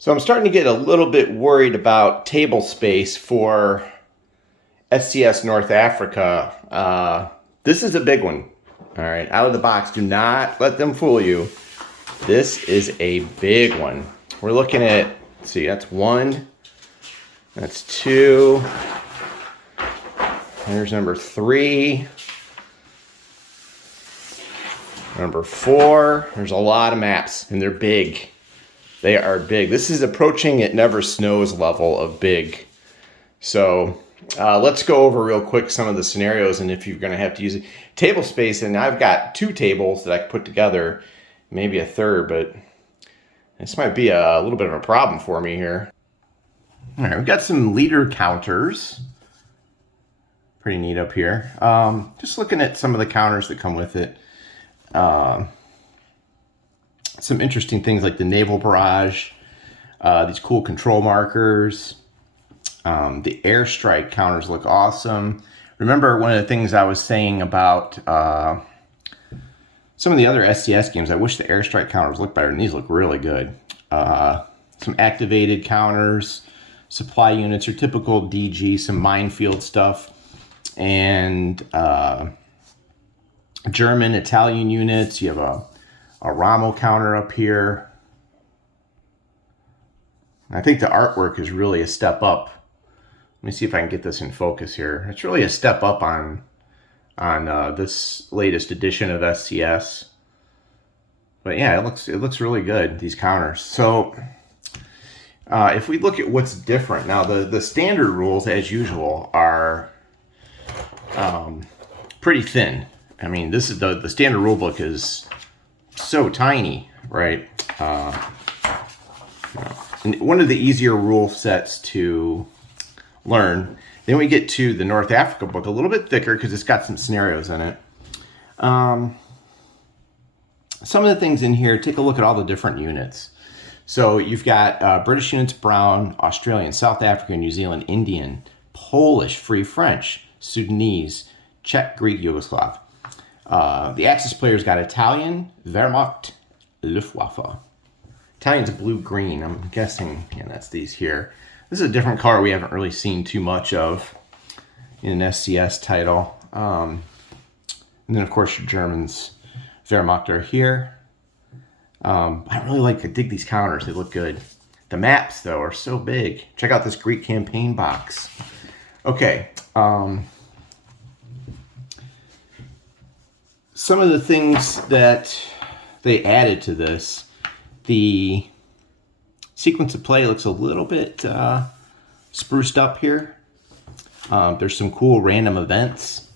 So I'm starting to get a little bit worried about table space for SCS North Africa. This is a big one. All right, out of the box, do not let them fool you. This is a big one. We're looking at, let's see, that's one, that's two, there's number three, number four. There's a lot of maps, and they're big. They are big. This is approaching It Never Snows level of big. So let's go over real quick some of the scenarios and if you're going to have to use it. Table space, and I've got two tables that I could put together, maybe a third, but this might be a little bit of a problem for me here. All right, we've got some leader counters. Pretty neat up here. Just looking at some of the counters that come with it. Some interesting things like the naval barrage, these cool control markers. The airstrike counters look awesome. Remember one of the things I was saying about some of the other SCS games, I wish the airstrike counters looked better, and these look really good. Some activated counters, supply units are typical DG, some minefield stuff, and German, Italian units. You have a Rommel counter up here. I think the artwork is really a step up. Let me see if I can get this in focus here. It's really a step up on this latest edition of SCS. But yeah, it looks really good, these counters. So if we look at what's different now, the standard rules, as usual, are pretty thin. I mean, this is the standard rule book is so tiny, right? And one of the easier rule sets to learn. Then we get to the North Africa book, a little bit thicker because it's got some scenarios in it. Some of the things in here, take a look at all the different units. So you've got British units, Brown, Australian, South African, New Zealand, Indian, Polish, Free French, Sudanese, Czech, Greek, Yugoslav. The Axis players got Italian, Wehrmacht, Luftwaffe. Italian's blue-green. I'm guessing, yeah, that's these here. This is a different color we haven't really seen too much of in an SCS title. And then, of course, your Germans, Wehrmacht, are here. I really dig these counters. They look good. The maps, though, are so big. Check out this Greek campaign box. Okay. Some of the things that they added to this, the sequence of play looks a little bit spruced up here. There's some cool random events,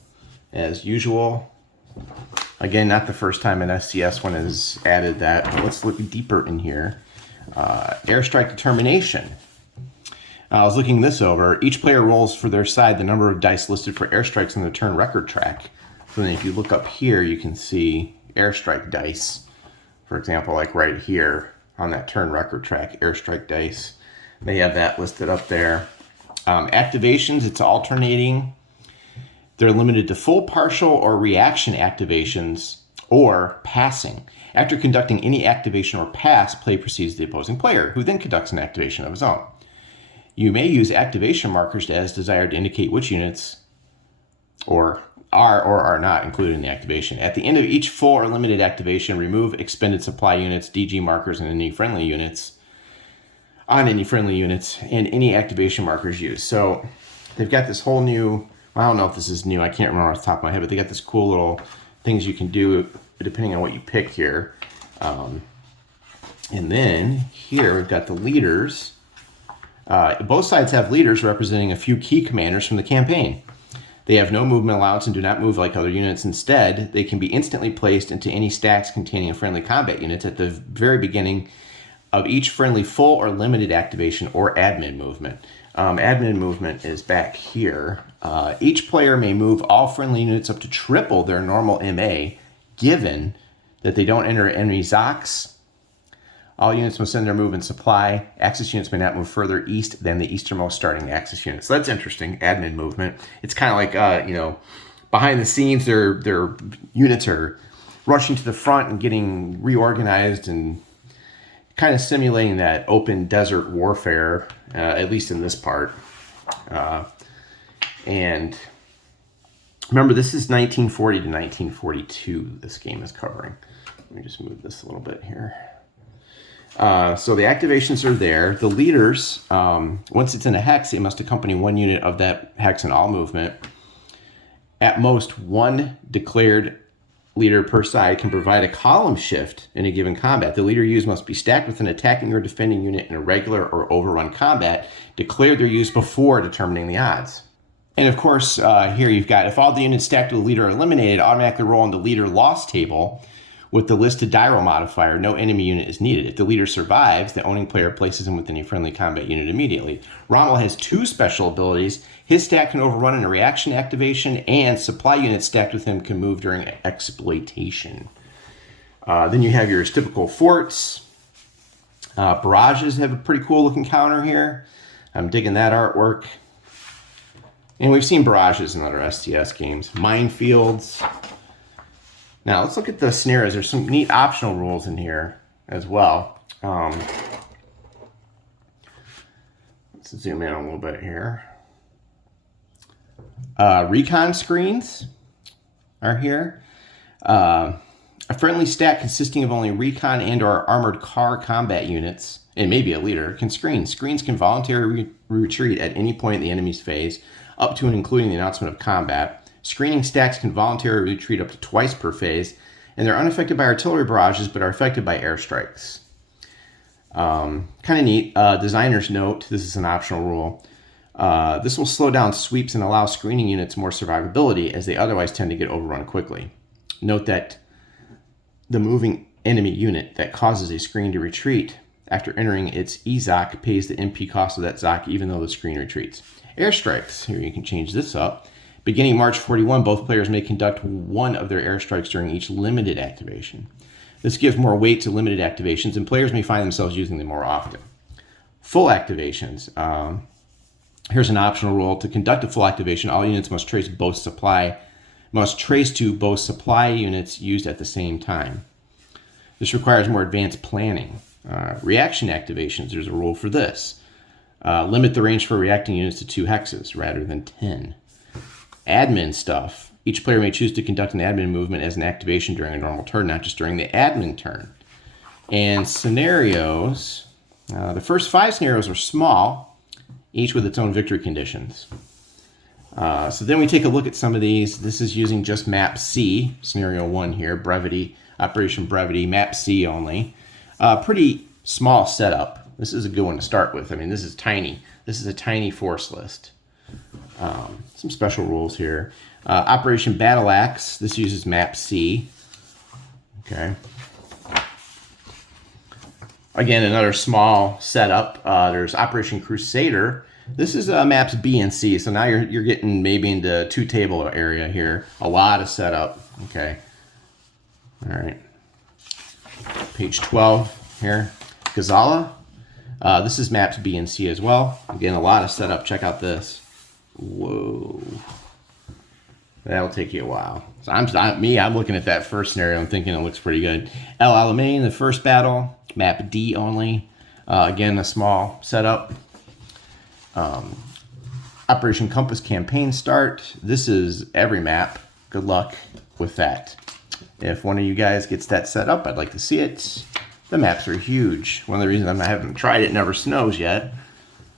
as usual. Again, not the first time an SCS one has added that, but let's look deeper in here. Airstrike determination. I was looking this over. Each player rolls for their side the number of dice listed for airstrikes on the turn record track. So then if you look up here, you can see airstrike dice. For example, like right here on that turn record track, airstrike dice. They have that listed up there. Activations, it's alternating. They're limited to full, partial, or reaction activations or passing. After conducting any activation or pass, play proceeds to the opposing player, who then conducts an activation of his own. You may use activation markers as desired to indicate which units are or are not included in the activation. At the end of each full or limited activation, remove expended supply units, DG markers, and any friendly units and any activation markers used. So they've got this whole new, I don't know if this is new, I can't remember off the top of my head, but they got this cool little things you can do depending on what you pick here. And then here we've got the leaders. Both sides have leaders representing a few key commanders from the campaign. They have no movement allowance and do not move like other units. Instead, they can be instantly placed into any stacks containing a friendly combat unit at the very beginning of each friendly full or limited activation or admin movement. Admin movement is back here. Each player may move all friendly units up to triple their normal MA, given that they don't enter enemy ZOCs. All units must send their movement supply. Axis units may not move further east than the easternmost starting Axis units. So that's interesting, admin movement. It's kind of like, behind the scenes, their units are rushing to the front and getting reorganized and kind of simulating that open desert warfare, at least in this part. And remember, this is 1940 to 1942 this game is covering. Let me just move this a little bit here. So the activations are there. The leaders, once it's in a hex, it must accompany one unit of that hex in all movement. At most, one declared leader per side can provide a column shift in a given combat. The leader used must be stacked with an attacking or defending unit in a regular or overrun combat. Declare their use before determining the odds. And of course, here you've got, if all the units stacked with the leader are eliminated, automatically roll on the leader loss table with the listed die roll modifier. No enemy unit is needed. If the leader survives, the owning player places him with any friendly combat unit immediately. Rommel has 2 special abilities. His stack can overrun in a reaction activation, and supply units stacked with him can move during exploitation. Then you have your typical forts. Barrages have a pretty cool looking counter here. I'm digging that artwork. And we've seen barrages in other STS games. Minefields. Now, let's look at the scenarios. There's some neat optional rules in here as well. Let's zoom in a little bit here. Recon screens are here. A friendly stack consisting of only recon and or armored car combat units, and maybe a leader, can screen. Screens can voluntarily retreat at any point in the enemy's phase, up to and including the announcement of combat. Screening stacks can voluntarily retreat up to twice per phase, and they're unaffected by artillery barrages, but are affected by airstrikes. Kind of neat. Designer's note, this is an optional rule. This will slow down sweeps and allow screening units more survivability, as they otherwise tend to get overrun quickly. Note that the moving enemy unit that causes a screen to retreat after entering its EZOC pays the MP cost of that ZOC even though the screen retreats. Airstrikes, here you can change this up. Beginning March 41, both players may conduct one of their airstrikes during each limited activation. This gives more weight to limited activations, and players may find themselves using them more often. Full activations. Here's an optional rule. To conduct a full activation, all units must trace to both supply units used at the same time. This requires more advanced planning. Reaction activations, there's a rule for this. Limit the range for reacting units to 2 hexes rather than 10. Admin stuff. Each player may choose to conduct an admin movement as an activation during a normal turn, not just during the admin turn. And scenarios. The first 5 scenarios are small, each with its own victory conditions. So then we take a look at some of these. This is using just map C, scenario 1 here, brevity, Operation Brevity, map C only. Pretty small setup. This is a good one to start with. I mean, this is tiny. This is a tiny force list. Some special rules here. Operation Battle Axe. This uses map C. Okay. Again, another small setup. There's Operation Crusader. This is maps B and C. So now you're getting maybe into 2 table area here. A lot of setup. Okay. All right. Page 12 here. Gazala. This is maps B and C as well. Again, a lot of setup. Check out this. Whoa. That'll take you a while. So I'm looking at that first scenario and thinking it looks pretty good. El Alamein, the first battle, map D only. Again, a small setup. Operation Compass campaign start. This is every map. Good luck with that. If one of you guys gets that set up, I'd like to see it. The maps are huge. One of the reasons I haven't tried it, never snows yet.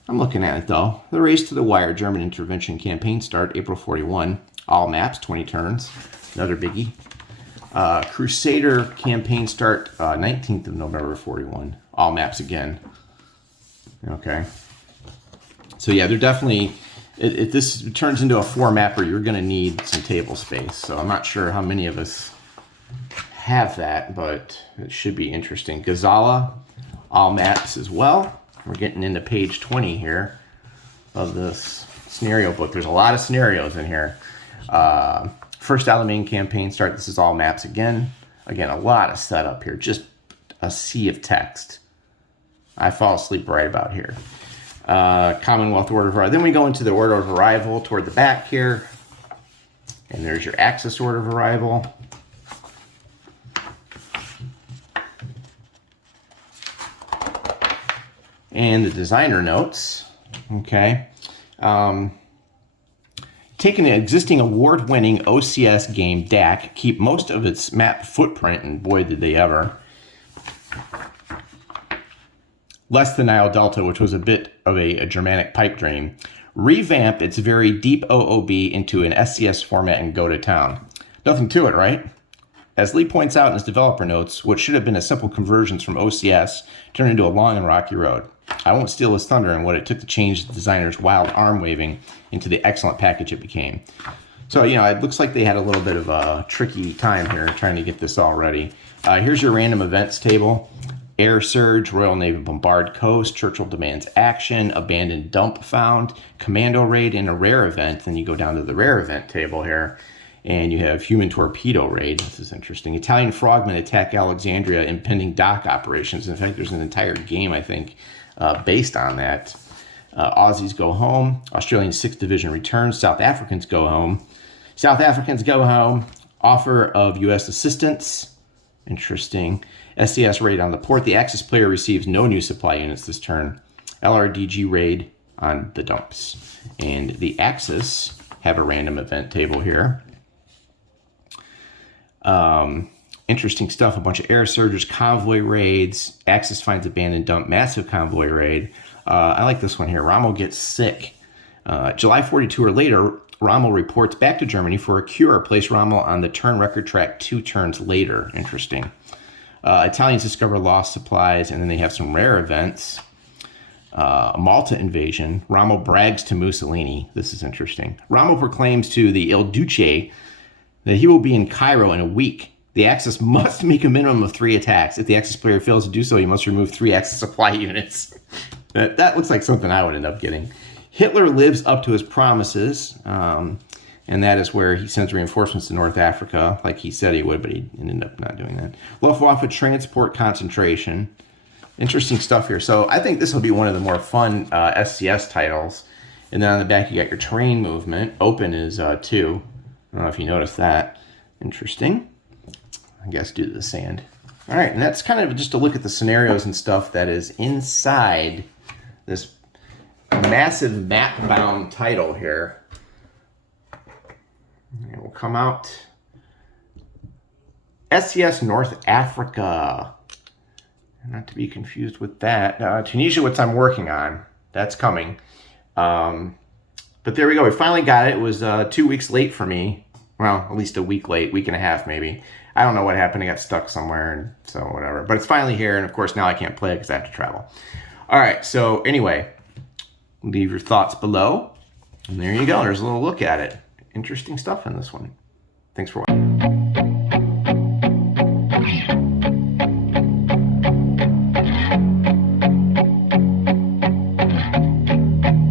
I'm looking at it though. The Race to the Wire German Intervention Campaign start, April 41. All maps, 20 turns. Another biggie. Crusader campaign start, 19th of November 41. All maps again. Okay. So yeah, they're definitely, if this turns into a 4-mapper, you're going to need some table space. So I'm not sure how many of us have that, but it should be interesting. Gazala, all maps as well. We're getting into page 20 here of this scenario book. There's a lot of scenarios in here. First Alamein campaign start. This is all maps again. Again, a lot of setup here. Just a sea of text. I fall asleep right about here. Commonwealth Order of Arrival. Then we go into the Order of Arrival toward the back here. And there's your Axis Order of Arrival. And the designer notes, okay. Take an existing award-winning OCS game, DAC, keep most of its map footprint, and boy did they ever. Less than Nile Delta, which was a bit of a Germanic pipe dream. Revamp its very deep OOB into an SCS format and go to town. Nothing to it, right? As Lee points out in his developer notes, what should have been a simple conversions from OCS turned into a long and rocky road. I won't steal his thunder in what it took to change the designer's wild arm waving into the excellent package it became. So, you know, it looks like they had a little bit of a tricky time here trying to get this all ready. Here's your random events table. Air Surge, Royal Navy Bombard Coast, Churchill Demands Action, Abandoned Dump Found, Commando Raid, and a rare event. Then you go down to the rare event table here, and you have Human Torpedo Raid. This is interesting. Italian Frogmen attack Alexandria, impending dock operations. In fact, there's an entire game, I think, based on that. Aussies go home. Australian 6th Division returns. South Africans go home. South Africans go home. Offer of U.S. assistance. Interesting. SCS raid on the port. The Axis player receives no new supply units this turn. LRDG raid on the dumps. And the Axis have a random event table here. Interesting stuff. A bunch of air surgers, convoy raids. Axis finds abandoned dump, massive convoy raid. I like this one here. Rommel gets sick. July 42 or later, Rommel reports back to Germany for a cure. Place Rommel on the turn record track 2 turns later. Interesting. Italians discover lost supplies, and then they have some rare events. Malta invasion. Rommel brags to Mussolini. This is interesting. Rommel proclaims to the Il Duce that he will be in Cairo in a week. The Axis must make a minimum of 3 attacks. If the Axis player fails to do so, he must remove 3 Axis supply units. That looks like something I would end up getting. Hitler lives up to his promises, and that is where he sends reinforcements to North Africa, like he said he would, but he ended up not doing that. Luftwaffe transport concentration. Interesting stuff here. So I think this will be one of the more fun SCS titles. And then on the back, you got your terrain movement. Open is 2. I don't know if you noticed that. Interesting. I guess due to the sand. All right, and that's kind of just a look at the scenarios and stuff that is inside this massive map-bound title here. It will come out. SCS North Africa. Not to be confused with that. Tunisia, which I'm working on. That's coming. But there we go. We finally got it. It was 2 weeks late for me. Well, at least a week late, week and a half maybe. I don't know what happened. I got stuck somewhere, and so whatever. But it's finally here, and of course now I can't play it because I have to travel. All right, so anyway, leave your thoughts below. And there you go. There's a little look at it. Interesting stuff in this one. Thanks for watching.